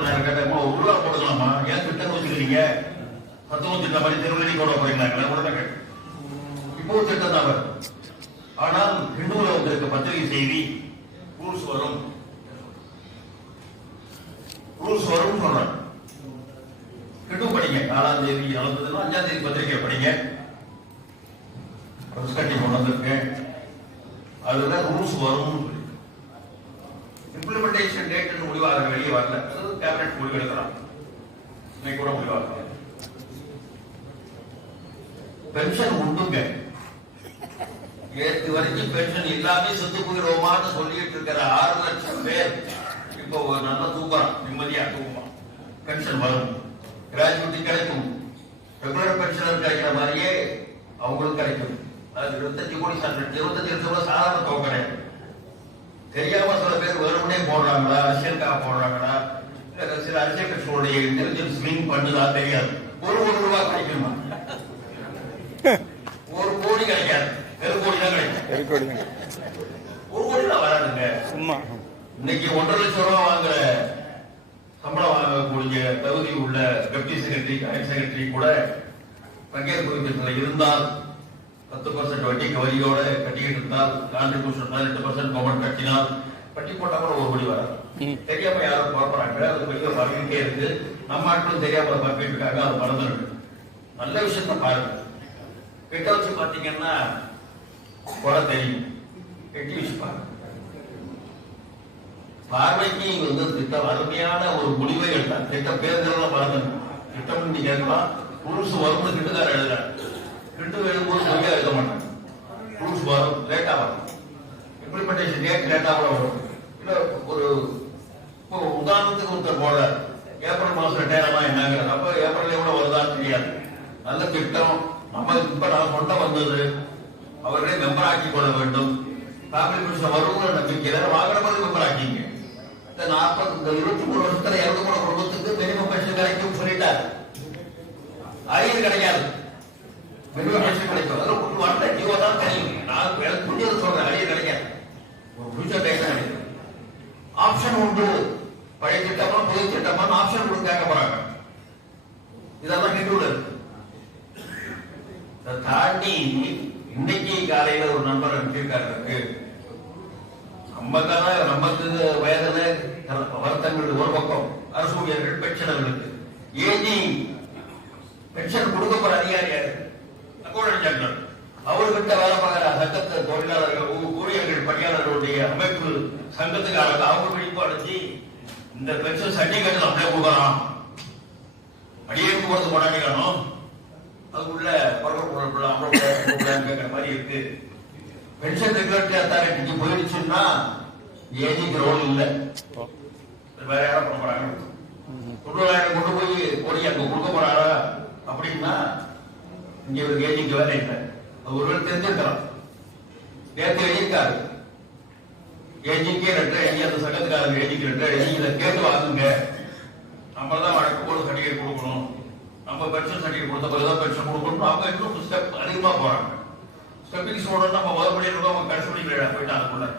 நான் கேட்டேன், உள்ள போடலாமா? ஏன் திட்டம் வச்சுக்கிறீங்க? சத்துவம் திட்டம் மாதிரி திருவள்ளி கூட போயிருந்தாங்களே, உடனே கேட்டேன். இப்போ திட்டம் தான் வரும். ஆனால் ஹிந்துல வந்திருக்க பத்திரிகை செய்தி ரூல்ஸ் வரும் சொல்றாங்க. ஹிந்து படிங்க. 4ஆம் தேதி நடந்ததுன்னா 5ஆம் தேதி பத்திரிகை படிங்க. கட்டி கொண்டு வந்திருக்கேன். அதுல ரூல்ஸ் வரும். இம்ப்ளிமெண்டேஷன் டேட் முடிவாக வெளியே வரல, கேபினட் முடிவு எடுக்கலாம். இன்னைக்கு கூட முடிவாக பென்ஷன் உண்டுங்க. நேற்று வரைக்கும் பென்ஷன் இல்லாம செத்து போயிடுவோமான்னு சொல்லிட்டு இருக்கிற 6 லட்சம் பேர் இப்போ நல்லா தூக்குறான், நிம்மதியா தூக்குவான். பென்ஷன் வரும், கிராஜுவிட்டி கிடைக்கும், ரெகுலர் பென்ஷனர் கிடைக்கிற மாதிரியே அவங்களுக்கு கிடைக்கும். அது 25 கோடி 25 லட்சம் சாதாரண தொகை கிடையாது. தெரியாம சில பேர் வெறுமனே போடுறாங்களா, அரசியலுக்காக போடுறாங்களா, சில அரசியல் கட்சிகளுடைய இன்டெலிஜென்ஸ் லிங்க் பண்ணுதா தெரியாது. 1 ரூபாய் கிடைக்குமா? 1 கோடி கிடைக்காது, 1 கோடி தான் கிடைக்கும். 1 கோடி தான் வராதுங்க. சும்மா இன்னைக்கு 1.5 லட்சம் ரூபாய் வாங்குற சம்பளம் வாங்கக்கூடிய தகுதி உள்ள டெப்டி செக்ரட்டரி, ஜாயிண்ட் செக்ரட்டரி கூட பங்கேற்பு திட்டத்தில் இருந்தால் 10% வட்டிக்கு வரியோட கட்டிக்கிட்டு இருந்தால், கான்ட்ரிபியூஷன் 2% கவர்மெண்ட் கட்டினால் வட்டி போட்டா கூட 1 கோடி வராது. தெரியாம யாரும் குழப்பறாங்க. அது பெரிய பகிர்ந்தே இருக்கு. நம்ம ஆட்களும் தெரியாம பகிர்ந்து இருக்காங்க. அது மறந்துருக்கு. நல்ல விஷயத்த பாருங்க. கிட்ட வச்சு பாத்தீங்கன்னா கூட தெரியும். எட்டி வச்சு பாருங்க. பார்வைக்கு திட்டம் அருமையான ஒரு முடிவை எடுத்தார். திட்டம் பேருந்தெல்லாம் பாருங்க. திட்டம் நீங்க கேட்கலாம், ரூல்ஸ் வரும்னு கிட்டுக்கார எழுதுறாரு. கிட்டு எழுதும்போது சரியா எழுத மாட்டாங்க. ரூல்ஸ் வரும், லேட்டா வரும். இம்ப்ளிமெண்டேஷன் டேட் லேட்டா கூட வரும். இல்ல ஒரு உதாரணத்துக்கு ஒருத்தர் போடுறாரு, ஏப்ரல் மாசம் ரிட்டையரமா என்னங்கிற, அப்ப ஏப்ரல்ல கூட வருதான்னு தெரியாது. நல்ல திட்டம். நம்ம இப்ப நான் கொண்ட வந்தது, அவர்களே மெம்பர் ஆக்கி கொள்ள வேண்டும். ஃபேமிலி பென்ஷன் வருங்கிற நம்பிக்கையில வாங்கினபோது மெம்பர் ஆக்கிங்க. இந்த 23 வருஷத்துல 203 குடும்பத்துக்கு மினிமம் பென்ஷன் கிடைக்கும் சொல்லிட்டாரு. அரியர் கிடைக்காது, மினிமம் பென்ஷன் கிடைக்கும். அதில் ஒரு வார்த்தை ஜீவோ தான் தெரியும். நான் புரிஞ்சது சொல்றேன், அரியர் கிடைக்காது. ஒரு ஃபியூச்சர் டைம் கிடைக்கும். ஆப்ஷன் உண்டு. பழைய திட்டமா புதிய திட்டமா ஆப்ஷன் கொடுத்து கேட்க போறாங்க. இதெல்லாம் ஹிந்துல இருக்கு. இதை தாண்டி இன்னைக்கு காலையில ஒரு நண்பர் அனுப்பியிருக்காரு. நமக்கு வயதுல வருத்தங்கள் ஒரு பக்கம், அரசு ஊழியர்கள் பென்ஷனர்களுக்கு ஏஜி பென்ஷன் கொடுக்க போற அதிகாரி யாரு? Accountant general. அவர்கிட்ட வேலை பார்க்கிற சங்கத்தை தொழிலாளர்கள் ஊழியர்கள் பணியாளர்களுடைய அமைப்பு சங்கத்துக்காக அவங்க விழிப்பு அடைச்சி இந்த பென்ஷன் சர்டிபிகேட் அப்படியே கொடுக்கலாம் அடியே போறது கொண்டாடிக்கணும் அதுக்குள்ள கேட்கிற மாதிரி இருக்கு. பென்ஷன் ரெகுலேட்டரி அத்தாரிட்டிக்கு போயிடுச்சுன்னா ஏஜிக்கு ரோல் இல்லை, வேற யாரும் பண்ண போறாங்க. 90,000 கொண்டு போய் அங்க கொடுக்க போறாரா அப்படின்னா இங்க ஒரு ஏஜிக்கு வேலை இல்லை. ஒருவர் தெரிஞ்சிருக்கலாம், நேற்று எழுதியிருக்காரு ஏஜிக்கே லெட்டர் எழுதி அந்த சங்கத்துக்காரங்க ஏஜிக்கு லெட்டர் எழுதி இதை கேட்டு வாங்குங்க, நம்ம தான் வழக்கு போட சர்டிஃபிகேட் கொடுக்கணும், நம்ம பென்ஷன் சர்டிஃபிகேட் கொடுத்த பிறகுதான் பென்ஷன் கொடுக்கணும். அவங்க இன்னும் ஸ்டெப் அதிகமா போறாங்க. ஸ்டெப்பிங் ஸ்டோன் நம்ம முதல்படி அவங்க கடைசி படிக்கிற போயிட்டாங்க.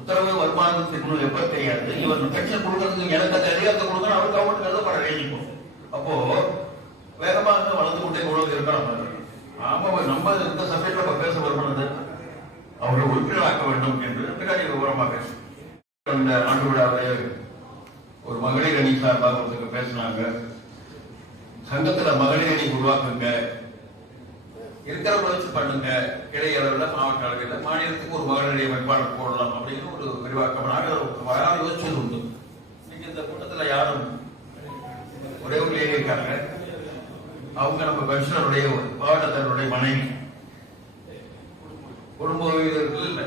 உத்தரவு வருமானத்துக்கு எப்ப தெரியாது. இவன் பென்ஷன் கொடுக்கறதுக்கு எனக்கு அந்த அதிகாரத்தை கொடுக்கணும், அவருக்கு அவங்களுக்கு எழுதப்பட எழுதிக்கும். அப்போ வேகமாக வளர்ந்து கொண்டே உலகம் இருக்கிறாங்க. ஆமா, நம்ம இந்த சப்ஜெக்ட்ல நம்ம பேச வருமானது அவரை உறுப்பினராக்க வேண்டும் என்று பின்னாடி விவரமாக இந்த ஆண்டு விழாவிலே ஒரு மகளிர் அணி சார்பாக ஒருத்தருக்கு பேசினாங்க. சங்கத்துல மகளிர் அணி உருவாக்குங்க, இருக்கிற முயற்சி பண்ணுங்க, இடையளவில் மாவட்ட அளவில் மாநிலத்துக்கு ஒரு மகளிர் அணி வேட்பாளர் போடலாம் அப்படின்னு ஒரு விரிவாக்கமாக வரலாறு யோசிச்சது உண்டு. இன்னைக்கு இந்த கூட்டத்தில் யாரும் ஒரே ஒரு லேடி இருக்காங்க, அவங்க நம்ம பென்ஷனருடைய மாவட்ட தலைவருடைய மனைவி. குடும்ப வீரர்கள் இல்லை,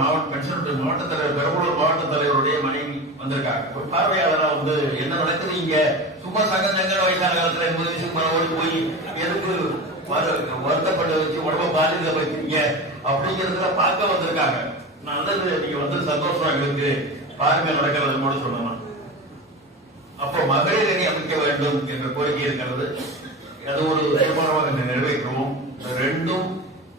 மாவட்ட பென்ஷனுடைய மாவட்ட தலைவர் பெரம்பலூர் மாவட்ட தலைவருடைய மனைவி வந்திருக்காங்க. ஒரு பார்வையாளரா வந்து என்ன நடக்குது இங்க, சும்மா சங்க வயசான காலத்துல 80 வயசுக்கு ஓடி போய் எதுக்கு வருத்தப்பட்டு வச்சு உடம்ப பாதிக்க வைக்கிறீங்க அப்படிங்கிறதுல பார்க்க வந்திருக்காங்க. நல்லது, நீங்க வந்து சந்தோஷமா இருக்கு, பாருங்க நடக்கிறது கூட சொல்லலாம். அப்போ மகளிர் அணி அமைக்க வேண்டும் என்ற கோரிக்கை இருக்கிறது. அது ஒரு தீர்மானமாக நிறைவேற்றுவோம். ரெண்டும்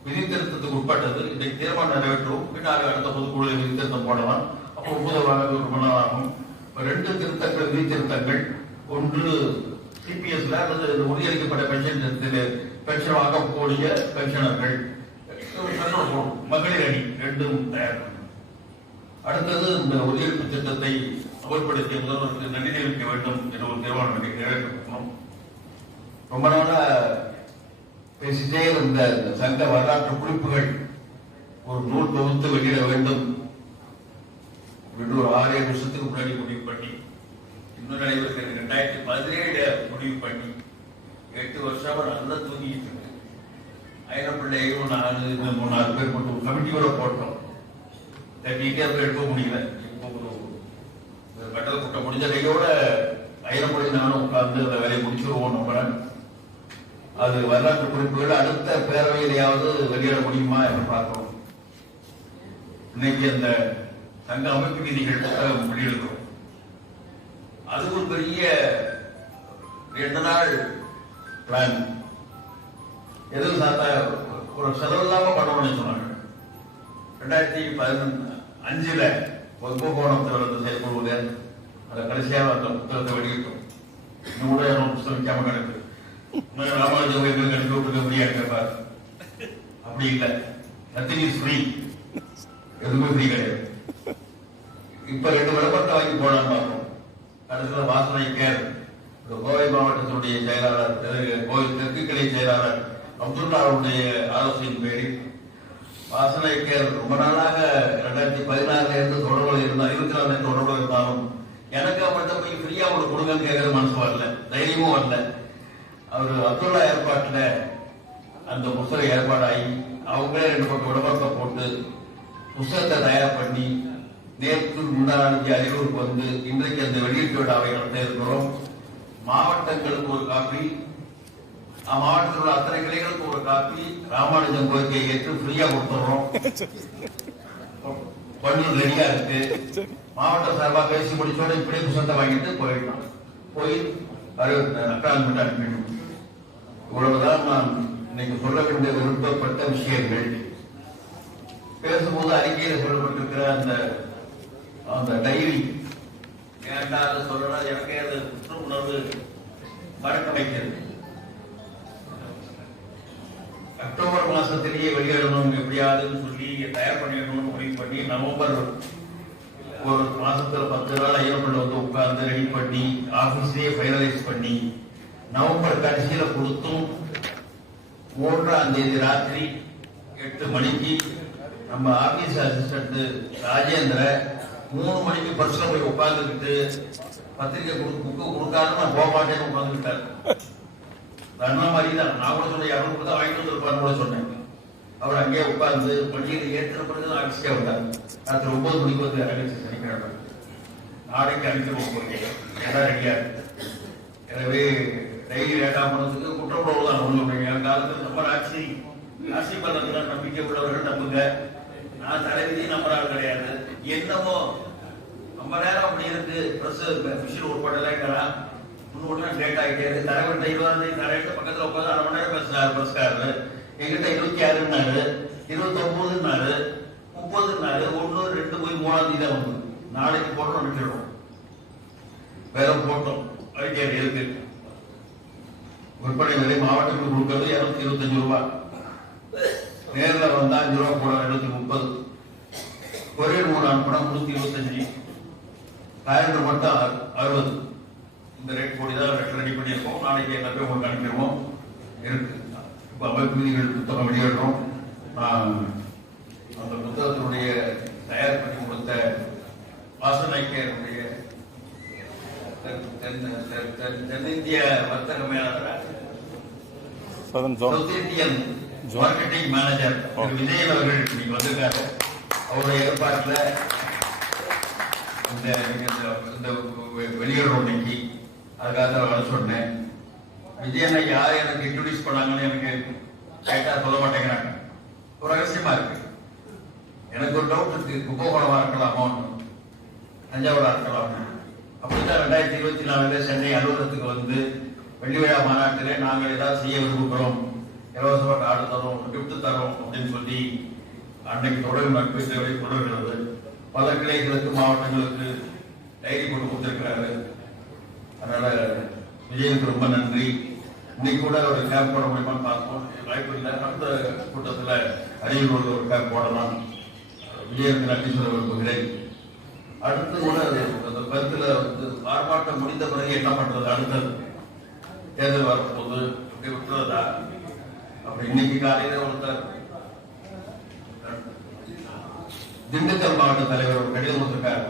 விதி திருத்தத்துக்கு உட்பட்டது. இன்றைக்கு தீர்மானம் நிறைவேற்றுவோம், பின்னாடி அடுத்த பொதுக்குழு விதி திருத்தம் போடலாம். அப்போ முதல்வாக ஒரு மணி ஆகும். 2 திருத்தங்கள், விதி திருத்தங்கள். ஒன்று சிபிஎஸ்ல அல்லது உறுதியளிக்கப்பட்ட பென்ஷன் வாங்கக்கூடிய பென்ஷனர்கள், மகளிர் அணி ரெண்டும் தயார். அடுத்தது இந்த உறுதியளிப்பு திட்டத்தை அமல்படுத்திய முதல்வருக்கு நன்றி தெரிவிக்க வேண்டும் என்ற ஒரு தீர்மானம் நிறைவேற்றப்படும். ரொம்ப நாளா பேசிட்டே இருந்த சங்க வரலாற்று குறிப்புகள் ஒரு நூல் தொகுத்து வெளியிட வேண்டும் என்று ஒரு 6-7 வருஷத்துக்கு முன்னாடி முடிவு பண்ணி, இன்னும் நடைபெறுகிற 2017 முடிவு பண்ணி 8 வருஷமா நல்லா தூங்கிட்டு இருக்கு. ஐயப்பிள்ளையும் 4 பேர் மட்டும் கமிட்டியோட போட்டோம். டீட்டெயில் எடுக்க முடியல. கட்டளை கூட்டம் முடிஞ்ச கையோட ஐயப்பிள்ளை நானும் உட்கார்ந்து அந்த வேலையை முடிச்சிருவோம். நம்புறேன் அது வரலாற்று குறிப்புகள் அடுத்த பேரவையிலேயாவது வெளியிட முடியுமா என்று பார்க்கிறோம். இன்னைக்கு அந்த சங்க அமைப்பு விதிகள் புத்தகம் வெளியிடுகிறோம். அது ஒரு பெரிய 2 நாள் பிளான். எதுவும் சாத்தா ஒரு செலவு இல்லாம பண்ணணும்னு சொன்னாங்க. 2015 கும்பகோணத்தில் வந்து செயல்படுவது அதை கடைசியாக அந்த புத்தகத்தை வெளியிட்டோம். இன்னும் கூட புத்தகம் வைக்காம கிடக்கு. ராமானுஜம் கணக்கு விட்டுக்க முடியாது. அப்படி இல்லை, நத்திங் இஸ் ஃப்ரீ, எதுவுமே ஃப்ரீ கிடையாது. இப்ப 2 விளம்பரத்தை வாங்கி போடாம பார்ப்போம். கடைசியில வாசனை கேர் கோவை மாவட்டத்தினுடைய செயலாளர், கோவை தெற்கு கிளை செயலாளர் அப்துல்லாவுடைய ஆலோசனையின் பேரில் வாசனை கேர் ரொம்ப நாளாக 2016 இருந்து தொடர்புல இருந்தால் 24 தொடர்புல இருந்தாலும் எனக்கு அவர்கிட்ட போய் ஃப்ரீயா ஒரு கொடுங்கன்னு கேட்கறது மனசு வரல, தைரியமும் வரல. அவர் அப்துல்லா ஏற்பாட்டுல அந்த புத்தகம் ஏற்பாடாகி அவங்களே 2 பக்கம் விளம்பரத்தை போட்டு புத்தகத்தை தயார் பண்ணி நேற்று முன்னாடி அரியலூருக்கு வந்து இன்றைக்கு அந்த வெளியீட்டு விழாவை நடத்த இருக்கிறோம். மாவட்டங்களுக்கு ஒரு காப்பி, மாவட்டத்தில் உள்ள அத்தனை கிளைகளுக்கு ஒரு காப்பி ராமானுஜம் கோரிக்கையை ஏற்று ஃப்ரீயா கொடுத்துறோம். பண்ணு ரெடியா இருக்கு. மாவட்ட சார்பாக பேசி முடிச்சோட இப்படியே புத்தகத்தை வாங்கிட்டு போயிடலாம். போய் அக்கால்மெண்ட் அனுப்பிடும். இவ்வளவுதான் நான் இன்னைக்கு சொல்ல வேண்டிய விருப்பப்பட்ட விஷயங்கள். பேசும்போது அறிக்கையில் சொல்லப்பட்டிருக்கிற அந்த டைரி ஏன்டா அதை சொல்லலாம், எனக்கே அது குற்ற உணர்வு மறக்க வைக்கிறது. அக்டோபர் மாசத்திலேயே வெளியிடணும் எப்படியாதுன்னு சொல்லி தயார் பண்ணிடணும்னு முடிவு பண்ணி நவம்பர் ஒரு மாசத்துல 10 நாள் ஐயப்பள்ள வந்து உட்கார்ந்து ரெடி பண்ணி ஆபீஸ்லயே ஃபைனலைஸ் பண்ணி நவம்பர் கடைசியில கொடுத்தும் 3ஆம் தேதி ராத்திரி 8 மணிக்கு நம்ம ஆபீஸ் அசிஸ்டன்ட் ராஜேந்திர 3 மணிக்கு பர்சன போய் உட்கார்ந்துக்கிட்டு பத்திரிகை புக்கு கொடுக்காம நான் போக மாட்டேன்னு உட்காந்துக்கிட்டாரு. அண்ணா மாதிரி தான். நான் கூட சொன்னேன், யாரும் கொடுத்தா வாங்கிட்டு வந்துருப்பான்னு கூட சொன்னேன். அவர் அங்கேயே உட்கார்ந்து பள்ளியில் ஏற்ற பிறகு ஆஃபீஸ்க்கே வந்தார். ராத்திரி 9 மணிக்கு வந்து இறங்கிச்சு சனிக்கிழமை. நாளைக்கு அனுப்பிச்சு போகிறேன், எல்லாம் ரெடியா இருக்கு. எனவே டெய்லி லேட்டா போனதுக்கு குற்றப்புறவு தான் ஒண்ணு. என் காலத்தில் நம்ம ஆட்சி பண்றதுல நம்பிக்கை உள்ளவர்கள் நம்புங்க. நான் தலைவிதி நம்புறாள் கிடையாது. என்னமோ நம்ம நேரம் அப்படி இருக்கு. பிரஸ் மிஷின் உட்படலாம் முன்னோட லேட் ஆகிட்டே இருக்கு. தலைவர்கிட்ட 20ஆம் தேதி தலைவர்கிட்ட பக்கத்துல உட்காந்து 1/2 மணி நேரம் பேசினாரு பிரஸ்காரர். எங்கிட்ட 26ன்னாரு, 29ன்னாரு, 30ன்னாரு, 1, 2 போய் 3ஆம் தேதி தான் வந்து நாளைக்கு போட்டோம் விட்டுடுவோம். வேற போட்டோம் அறிக்கை இருக்கு. விற்பனை விலை மாவட்டங்களுக்கு கொடுக்கிறது 225 ரூபாய். நேரில் வந்தா 5 ரூபா கூட 230. ஒரே 3 அனுப்பினா 325. காயங்கள் மட்டும் 60. இந்த ரேட் போடி தான் ரெடி பண்ணியிருக்கோம். நாளைக்கு எல்லாத்தையும் உங்களுக்கு அனுப்பிடுவோம். இருக்கு. இப்போ அமைப்பு விதிகள் புத்தகம் வெளியிடுறோம். அந்த புத்தகத்தினுடைய தயார் பண்ணி கொடுத்த வாசனைக்கருடைய தென்னிந்திய வர்த்தக மேலாளர் south Indian marketing manager Vijayan அவர்கள் இன்னைக்கு வந்திருக்காரு. அவருடைய ஏற்பாட்டில் இந்த வெளியிடுறோம் இன்னைக்கு. அதுக்காக வர சொன்னேன். விஜயனை யார் எனக்கு இன்ட்ரோடியூஸ் பண்ணாங்கன்னு எனக்கு கேட்டா சொல்ல மாட்டேங்கிறாங்க. ஒரு ரகசியமா இருக்கு. எனக்கு ஒரு டவுட் இருக்கு. கும்பகோணமா இருக்கலாமோ, தஞ்சாவூரா இருக்கலாம். அப்படித்தான் 2024 சென்னை அலுவலகத்துக்கு வந்து வெள்ளி விழா மாநாட்டிலே நாங்கள் ஏதாவது செய்ய விரும்புகிறோம், இலவசமாக கார்டு தரோம், கிஃப்ட் தரோம் அப்படின்னு சொல்லி அன்னைக்கு தொடர் நட்பு சேவை தொடர்கிறது. பல கிளைகளுக்கு மாவட்டங்களுக்கு டைரி போட்டு கொடுத்திருக்கிறாரு. அதனால விஜயனுக்கு ரொம்ப நன்றி. இன்னைக்கு கூட ஒரு கேம்ப் போட முடியுமான்னு பார்ப்போம். வாய்ப்பு இல்லை. அடுத்த கூட்டத்தில் அரியலூரில் ஒரு கேம்ப் போடலாம். விஜயனுக்கு நன்றி சொல்ல விரும்புகிறேன். அடுத்து கூட அந்த கருத்துல வந்து ஆர்ப்பாட்டம் முடிந்த பிறகு என்ன பண்றது, அடுத்தது தேர்தல் வரப்போது அப்படி விட்டுறதா அப்படி. இன்னைக்கு காலையில ஒருத்தர் திண்டுக்கல் மாவட்ட தலைவர் ஒரு கடிதம் கொடுத்திருக்காரு.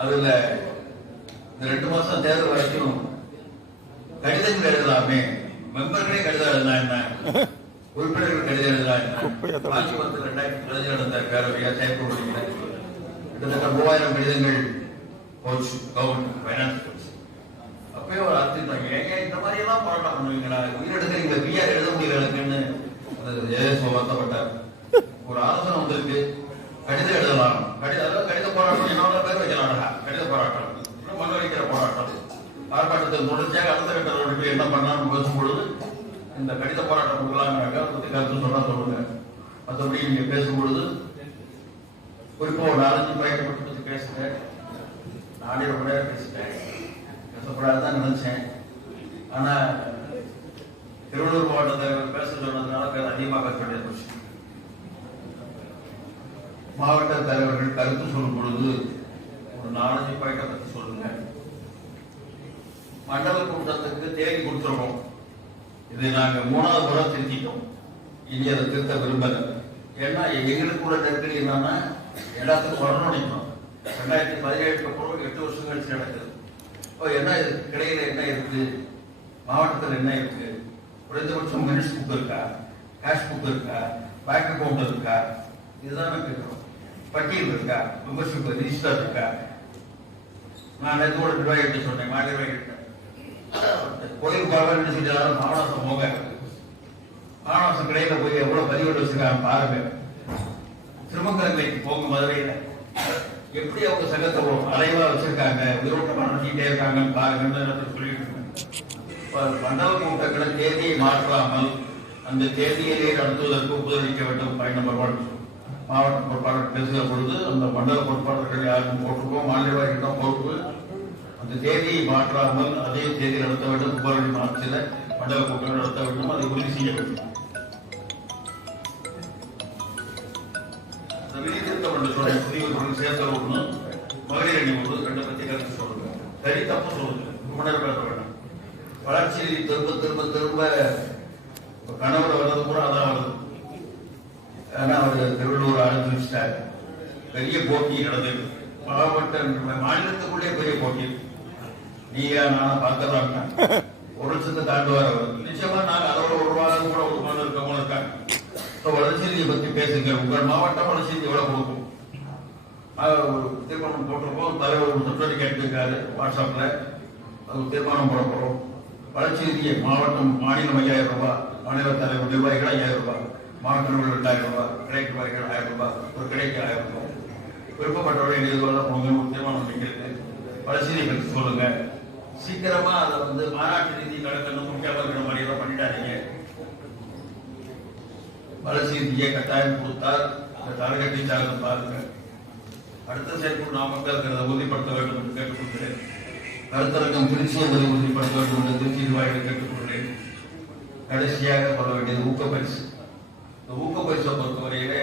அதுல இந்த 2 மாசம் தேர்தல் வரைக்கும் கடிதங்கள் எழுதலாமே, மெம்பர்களே கடிதம் எழுதலாம் என்ன, உறுப்பினர்கள் கடிதம் எழுதலாம் என்ன. ஆட்சி பத்து 2015 நடந்த பேரவையா செயற்படுவீங்க. கிட்டத்தட்ட 3000 கடிதங்கள் போச்சு கவர்மெண்ட் பைனான்ஸ் போச்சு. அப்பயே ஒரு அர்த்தம் ஏங்க இந்த மாதிரி எல்லாம் போராட்டம் பண்ணுவீங்களா, உயிரிழந்தீங்க பிஆர் எழுத முடியலன்னு வருத்தப்பட்டார். ஒரு ஆலோசனை வந்திருக்கு, கடிதம் எழுதலாம். கடித போராட்டம் என்னோட பேர் வைக்கலாம். கடித போராட்டம், மண் வைக்கிற போராட்டம், ஆர்ப்பாட்டத்தை தொடர்ச்சியாக அடுத்த கட்ட ரோடுக்கு என்ன பண்ணலாம்னு பேசும்பொழுது இந்த கடித போராட்டம் கொடுக்கலாங்கிறாங்க. அதை பத்தி கருத்து சொன்னா சொல்லுங்க. மற்றபடி நீங்க பேசும்பொழுது குறிப்பா ஒரு 4-5 பாயிண்ட் மட்டும் பத்தி பேசுறேன். நானே ரொம்ப நேரம் பேசிட்டேன். பேசக்கூடாதுதான் நினைச்சேன். ஆனா திருவள்ளூர் மாவட்ட தலைவர் பேச சொன்னதுனால பேர் அதிகமாக பேச வேண்டிய போச்சு. மாவட்ட தலைவர்கள் கருத்து சொல்லும் பொழுது ஒரு 4-5 பாயிண்ட பத்தி சொல்லுங்க. மண்டல கூட்டத்துக்கு தேதி கொடுத்துருக்கோம். இது நாங்க 3வது முறை திருத்திட்டோம். இனி அதை திருத்த விரும்பல. ஏன்னா எங்களுக்குள்ள நெருக்கடி என்னன்னா எல்லாத்துக்கும் வரணும். 2017 அப்புறம் 8 வருஷம் கழிச்சு நடக்குது. இப்போ என்ன கிடையில என்ன இருக்கு, மாவட்டத்தில் என்ன இருக்கு, குறைந்தபட்சம் மினிட்ஸ் புக் இருக்கா, கேஷ் புக் இருக்கா, பேங்க் அக்கௌண்ட் இருக்கா, இதுதான் கேட்கிறோம். பட்டியல் இருக்கா, மெம்பர்ஷிப் ரிஜிஸ்டர் இருக்கா. நான் எதோட நிர்வாகிட்டு சொன்னேன், நிர்வாகிட்டேன் கோயில் பாவன்னு செஞ்சாலும் மாவட்டம் போங்க. மாவட்டம் கடையில போய் எவ்வளவு பதிவேடு வச்சிருக்காங்க பாருங்க. திருமங்கலங்களுக்கு போங்க, மதுரையில எப்படி அவங்க சங்கத்தை அலைவா வச்சிருக்காங்க, உயிரோட்டமா நடத்திட்டே இருக்காங்கன்னு பாருங்கன்னு சொல்லிட்டு மண்டல கூட்டங்களை தேதியை மாற்றாமல் அந்த தேதியிலே நடத்துவதற்கு ஒப்புதலிக்க வேண்டும். Point number 1. மாவட்ட பொறுப்பாளர் பேசுகிற பொழுது அந்த மண்டல பொறுப்பாளர்கள் யாருக்கும் போட்டிருக்கோம், மாநில நிர்வாகிகள் பொறுப்பு. அந்த தேதியை மாற்றாமல் அதே தேதி நடத்த வேண்டும். உபரி மாற்றில மண்டல கூட்டங்கள் நடத்த வேண்டும். அதை உறுதி செய்ய வேண்டும். விதித்திருத்தம் என்று சொல்ல புதிய சேர்த்தல் ஒண்ணு, மகளிர் அணி ஒன்று, 2 பத்தி கருத்து சொல்லுங்க. சரி தப்பு சொல்லுங்க, ரொம்ப நேரம் பேச வேண்டாம். வளர்ச்சியை திரும்ப திரும்ப திரும்ப கணவர் வர்றது கூட அதான் வருது. ஏன்னா அவர் திருவள்ளூர் ஆழ்ந்து வச்சிட்டாரு. பெரிய போட்டி நடந்தது. மாவட்ட மாநிலத்துக்குள்ளே பெரிய போட்டி. நீயா நான் பார்க்கலாம். 1 லட்சத்தை தாண்டுவார் அவர். நிச்சயமா நாங்க அதோட 1 ரூபாய் கூட ஒதுக்கணும் இருக்கவங்க இருக்காங்க. வளர்ச்சியை பத்தி பேசுங்க. உங்கள் மாவட்டம் வளர்ச்சி எவ்வளவு கொடுக்கும்? தீர்மானம் போட்டிருக்கோம். தலைவர் ஒரு சர்டிபிகேட் கேட்டிருக்காரு வாட்ஸ்அப்ல. அது தீர்மானம் போட போறோம். வளர்ச்சி நிதியை மாவட்டம் மாநிலம் 5000 ரூபாய், மாநில தலைவர் நிர்வாகிகள் 5000 ரூபாய், மாவட்ட நிர்வாகிகள் 2000 ரூபாய், கிளை நிர்வாகிகள் 1000 ரூபாய், ஒரு கிளைக்கு 1000 ரூபாய். விருப்பப்பட்டவர்கள் இதுவரை கொடுங்க. தீர்மானம் வைக்கிறது. வளர்ச்சி நிதி பற்றி சொல்லுங்க. சீக்கிரமா அதை மாநாட்டு நிதி கணக்கு முக்கியமாக இருக்கிற மாதிரி எல்லாம் பண்ணிட்டாதீங்க. வளர்ச்சி நிதியை கட்டாயம் கொடுத்தால் இந்த டார்கெட்டை சார்ந்து பாருங்க. அடுத்த செயற்குழு நாமக்கல் இருக்கிறத உறுதிப்படுத்த வேண்டும் என்று கேட்டுக்கொள்கிறேன். கருத்தரங்கம் திருச்சி என்பதை உறுதிப்படுத்த வேண்டும் என்று திருச்சி நிர்வாகிகளை கேட்டுக்கொள்கிறேன். கடைசியாக சொல்ல வேண்டியது ஊக்கப்பரிசு. இந்த ஊக்கப்பரிசை பொறுத்தவரையிலே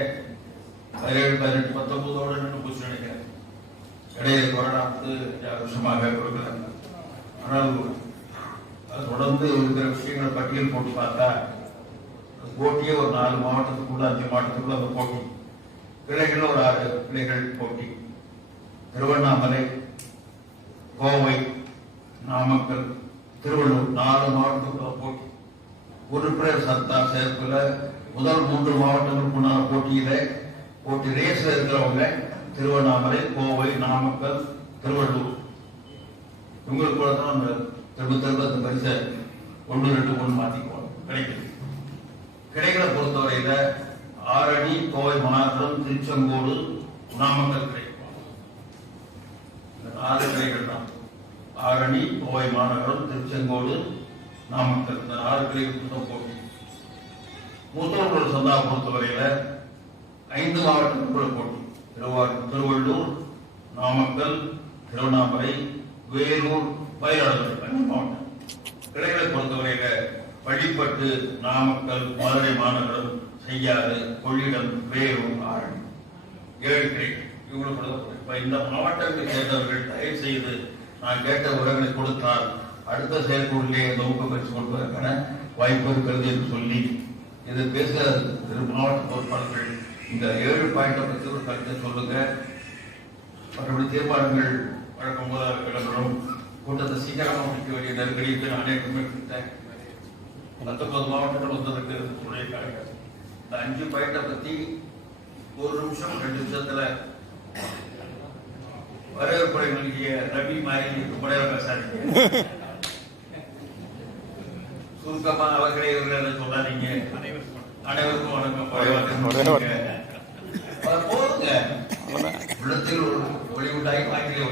17, 18, 19 நின்று போச்சு நினைக்கிறேன். இடையில கொரோனா 6 வருஷமாக கொடுக்கல. ஆனால் அது தொடர்ந்து இருக்கிற விஷயங்களை பட்டியல் போட்டு பார்த்தா போட்டியே ஒரு 4 மாவட்டத்துக்குள்ள 5 மாவட்டத்துக்குள்ள அந்த போட்டி. கிளைகள் ஒரு 6 கிளைகள் போட்டி. திருவண்ணாமலை, கோவை, நாமக்கல், திருவள்ளூர் 4 மாவட்டத்துக்குள்ள போட்டி. உறுப்பினர் சத்தா சேர்ப்புல முதல் 3 மாவட்டங்களுக்குண்டான போட்டி ரேஸ்ல இருக்கிறவங்க திருவண்ணாமலை, கோவை, நாமக்கல், திருவள்ளூர். இவங்களுக்கு கூட தான் திரும்ப அந்த பரிசை 1, 2, 3 மாத்திக்குவோம். கிடைக்குது. கிளைகளை பொறுத்தவரையில ஆரணி, கோவை மாநகரம், திருச்செங்கோடு, நாமக்கல் கிளை. இந்த 4 கிளைகள் தான். ஆரணி, கோவை மாநகரம், திருச்செங்கோடு, நாமக்கல். இந்த 4 கிளைகளுக்கு போட்டி. மூத்தவர்கள் சந்தா பொறுத்தவரையில 5 மாவட்டங்களுக்குள்ள போட்டி. திருவள்ளூர், நாமக்கல், திருவண்ணாமலை, வேலூர், மயிலாடுதுறை மாவட்டம். கிளைகளை பொறுத்தவரையில பள்ளிப்பட்டு, நாமக்கல், மதுரை மாநகரம், செய்யாறு, கொள்ளிடம், வேலூர், ஆரணி 7 கிளை. இவங்களுக்கு இந்த மாவட்டத்தை சேர்ந்தவர்கள் தயவு செய்து நான் கேட்ட உரங்களை கொடுத்தால் அடுத்த செயற்குழுவிலே இந்த ஊக்கப்பரிசு கொடுப்பதற்கான வாய்ப்பு இருக்கிறது என்று சொல்லி இதை பேச மாவட்ட பொறுப்பாளர்கள் இந்த 7 பாயிண்டை பற்றி ஒரு கருத்தை சொல்லுங்க. மற்றபடி தீர்மானங்கள் வழக்கம் போல இடம்பெறும். கூட்டத்தை சீக்கிரமாக முடிக்க வேண்டிய நெருக்கடிக்கு நானே கமிட்டேன். 19 மாவட்டங்கள் வந்ததற்கு சொல்லியிருக்காங்க. இந்த 5 பாயிண்டை பத்தி 1 நிமிஷம் 2 நிமிஷத்துல வரவேற்புரை நல்கிய ரவி மாதிரி ரொம்ப நேரம் பேசாதீங்க. சுருக்கமா அவர்களே இவர்கள் சொல்லாதீங்க. அனைவருக்கும் வணக்கம். போதுங்க. உள்ளத்தில் ஒளி உண்டாகி வாக்கிலே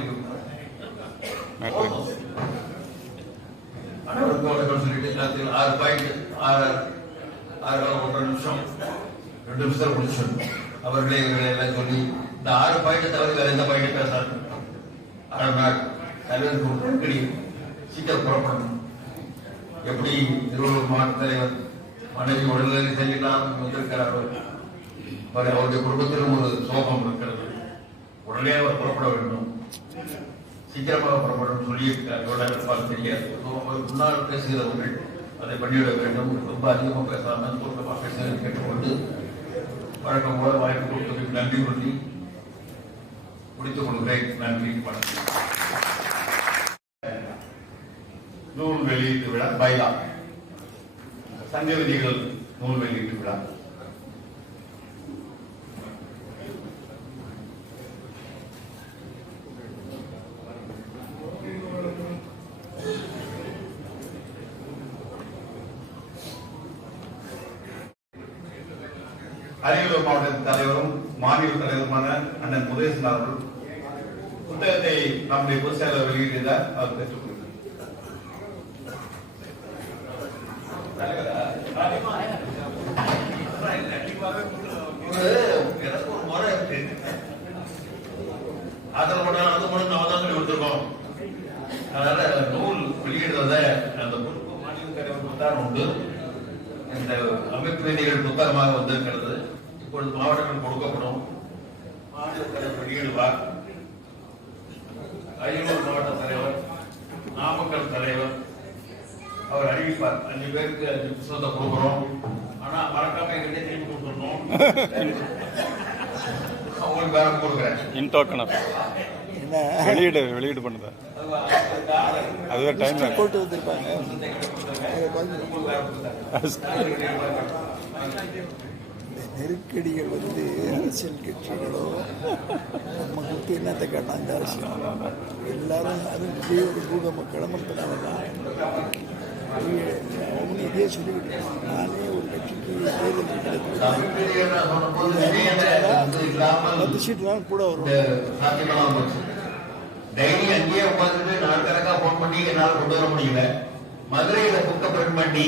அனைவருக்கும் வணக்கம் சொல்லிட்டு எல்லாத்தையும் 6 பாயிண்ட் 1 நிமிஷம் 2 நிமிஷம் முடிச்சிடும். அவர்களே இவர்களை எல்லாம் சொல்லி இந்த 6 பாயிண்ட் தவிர வேற எந்த பாயிண்ட் பேசாது. 6 நாள் தலைவர் சீக்கிரம் புறப்படணும். எப்படி திருவள்ளூர் மாவட்ட தலைவர் மனைவி உடல்நிலை செல்லினால் வந்திருக்கிறாரோ அவருடைய குடும்பத்திலும் ஒரு சோகம் இருக்கிறது. உடனே அவர் புறப்பட வேண்டும். சீக்கிரமாக புறப்படணும் சொல்லியிருக்கார். தெரியாது. முன்னால் பேசுகிறவர்கள் அதை பண்ணிவிட வேண்டும். ரொம்ப அதிகமாக பேசாமல் சுருக்கமாக பேச கேட்டுக்கொண்டு வழக்கம் போல வாய்ப்பு கொடுத்ததுக்கு நன்றி சொல்லி முடித்துக் கொள்கிறேன். நன்றி, வணக்கம். நூல் வெளியீட்டு விழா பைலா சங்க விதிகள் நூல் வெளியீட்டு விழா. அரியலூர் மாவட்டத்தின் தலைவரும் மாநில தலைவருமான அண்ணன் முருகேசன் அவர்கள் புத்தகத்தை நம்முடைய பொதுச் செயலர் வெளியிட்டார். அவர் பெற்றுக் கொள்கிறார். எனக்கு ஒரு முறை இருக்கு. அதில் கூட அது கூட நம்ம தான் சொல்லி கொடுத்துருக்கோம். அதனால நூல் வெளியிடுறத அந்த பொறுப்பு மாநில தலைவர் தான் உண்டு. இந்த அமைப்பு நிதிகள் புத்தகமாக வந்திருக்கிறது. இப்பொழுது மாவட்டங்கள் கொடுக்கப்படும். மாநில தலைவர் வெளியிடுவார். அரியலூர் மாவட்ட தலைவர், நாமக்கல் தலைவர் அவர் அறிவிப்பார். 5 பேருக்கு 5 புத்தகத்தை கொடுக்குறோம். ஆனா மறக்காம எங்கிட்டே திருப்பி கொடுத்துடணும். அவங்களுக்கு வேற கொடுக்குறேன். இன் டோக்கன் என்ன வெளியீடு பண்ணுதா அதுவே டைம் போட்டு வந்திருப்பாங்க. நெருக்கடிகள் வந்து அரசியல் கட்சிகளோ நமக்கு என்னத்தை கேட்டால் அந்த அரசியல் எல்லாரும் அது இதே ஒரு பூகம்ப கிளம்புறதுனாலதான் அவங்க இதே சொல்லிக்கிட்டு நானே ஒரு கட்சிக்கு தேர்தல் சீட்டு தான் கூட வரும். டெய்லி அங்கேயே உட்காந்துட்டு நாட்கணக்கா போன் பண்ணி என்னால கொண்டு வர முடியல. மதுரையில புக்க பிரிண்ட் பண்ணி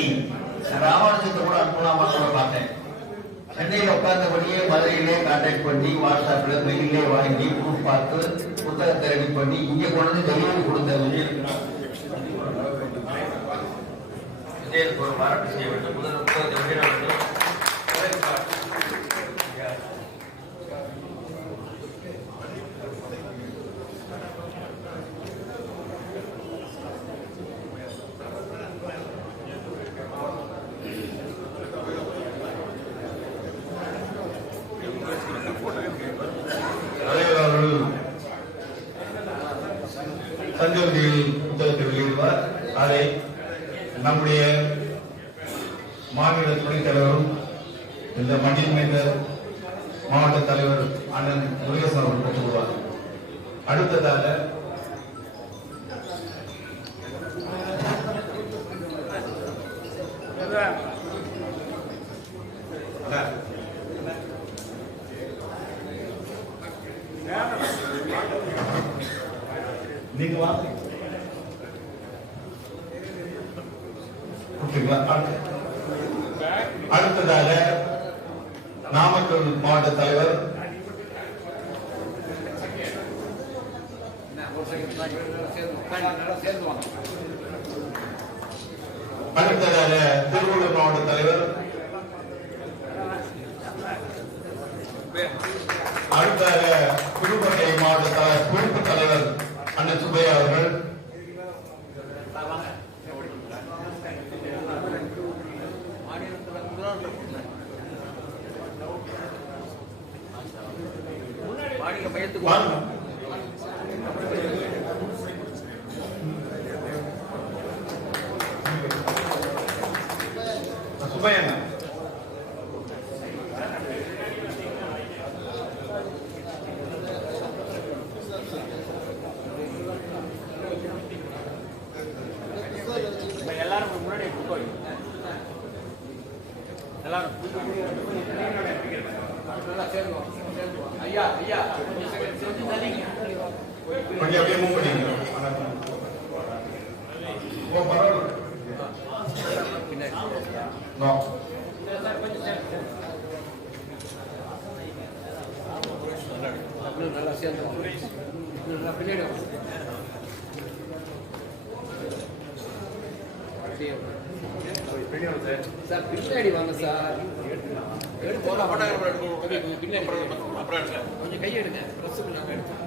ராமானுஜத்தை கூட அனுப்பலாமான்னு பார்த்தேன். சென்னையில உட்கார்ந்தபடியே மதுரையிலே கான்டாக்ட் பண்ணி வாட்ஸ்அப்ல மெயிலே வாங்கி ப்ரூஃப் பார்த்து புத்தகத்தை ரெடி பண்ணி இங்க கொண்டு டெலிவரி கொடுத்த ஒரு மாநாட்டு செய்ய வேண்டும். முதல் புத்தகத்தை வெளியிட வேண்டும். சஞ்சோதியில் புத்தகத்தை வெளியிடுவார். அதை நம்முடைய மாநில துணைத் தலைவரும் இந்த மண்ணின் மைந்த மாவட்ட தலைவர் அண்ணன் முருகேசன் அவர்கள் பெற்றுக்கொள்வார். அடுத்ததாக நீங்க வாங்க. அடுத்ததாக நாமக்கல் மாவட்ட தலைவர் அடுத்ததாக திருவள்ளூர் மாவட்ட தலைவர் அடுத்ததாக புதுக்கோட்டை மாவட்ட பொறுப்பு தலைவர் அண்ணன் சுப்பையா அவர்கள் சுப்பையா எல்லாரும் முன்னாடி எல்லாரும் ஐயா ஐயா கொஞ்சம் அப்படியே மூவ் பண்ணிங்க. ஓ பரவாயில்ல. நோ நல்லா சேர்ந்து பின்னாடி சார் பின்னாடி வாங்க சார் பின்னாடி அப்புறம் கொஞ்சம் கையெடுங்க ட்ரெஸ்ஸுக்கு நாங்கள் எடுத்தோம்